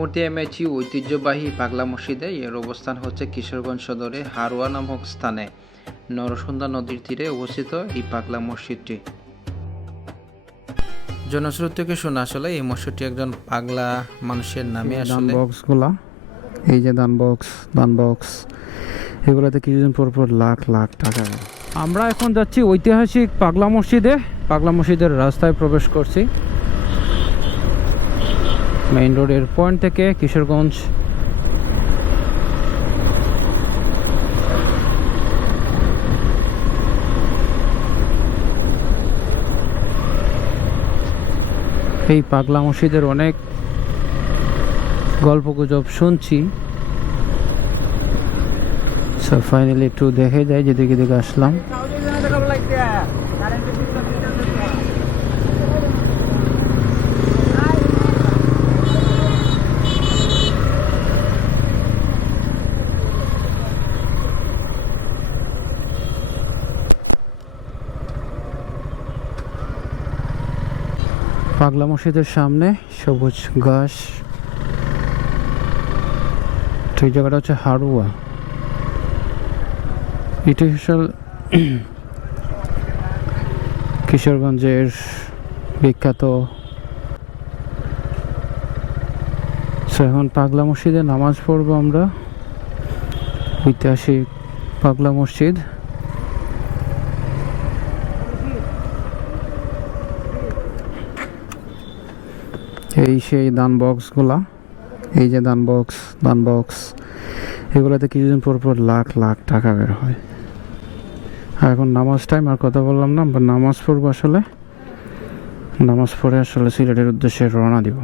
আমি আছি ঐতিহ্যবাহী পাগলা মসজিদে এর অবস্থান হচ্ছে কিশোরগঞ্জ সদরে হারোয়া নামক স্থানে। নরসুন্দা নদীর তীরে অবস্থিত এই পাগলা মসজিদটি। জনস্রোত থেকে শোনা আসলে এই মসজিদটি একজন পাগলা মানুষের নামে আসলে। বক্সগুলা এই যে দান বক্স দান বক্স এগুলোতে কিছুদিন পর পর লাখ লাখ টাকা। আমরা এখন যাচ্ছি ঐতিহাসিক পাগলা মসজিদে। পাগলা মসজিদের রাস্তায় প্রবেশ করছি। মেইন রোডের পয়েন্ট থেকে কিশোরগঞ্জ। এই পাগলা মসজিদের অনেক গল্প গুজব শুনছি ফাইনালি একটু দেখে যাই, যেদিকে দিকে আসলাম পাগলা মসজিদের সামনে সবুজ ঘাস। এই জায়গাটা হচ্ছে হারুয়া। এটি আসল কিশোরগঞ্জের বিখ্যাত এখন পাগলা মসজিদে নামাজ পড়ব আমরা। ঐতিহাসিক পাগলা মসজিদ। এই সেই দান বক্সগুলা, এই যে দান বক্স দান বক্স, এগুলোতে কিছুদিন পর পর লাখ লাখ টাকা বের হয়। আর এখন নামাজ টাইম আর কথা বললাম না আমরা নামাজ পড়ব আসলে, নামাজ পড়ে আসলে সিলেটের উদ্দেশ্যে রওনা দিব।